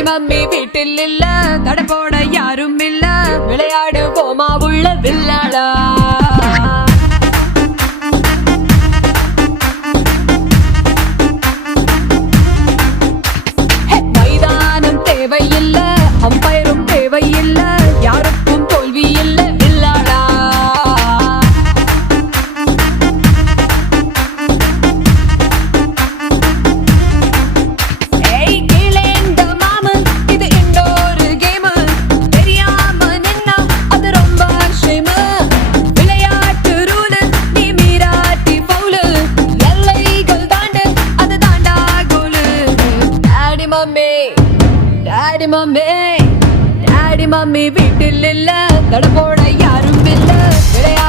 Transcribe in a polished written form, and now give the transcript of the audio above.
Daddy mummy வீட்டில் இல்ல, தடை போட யாரும் இல்ல, விளையாடு போமா உள்ள வில்லாடா. மைதானம் தேவையில்ல, அம்பயரும் தேவையில்ல, யாருக்கும் தோல்வி இல்ல வில்லாடா. டாடி மம்மி வீட்டில் இல்ல, தடை போட யாரும் இல்ல, விளையாட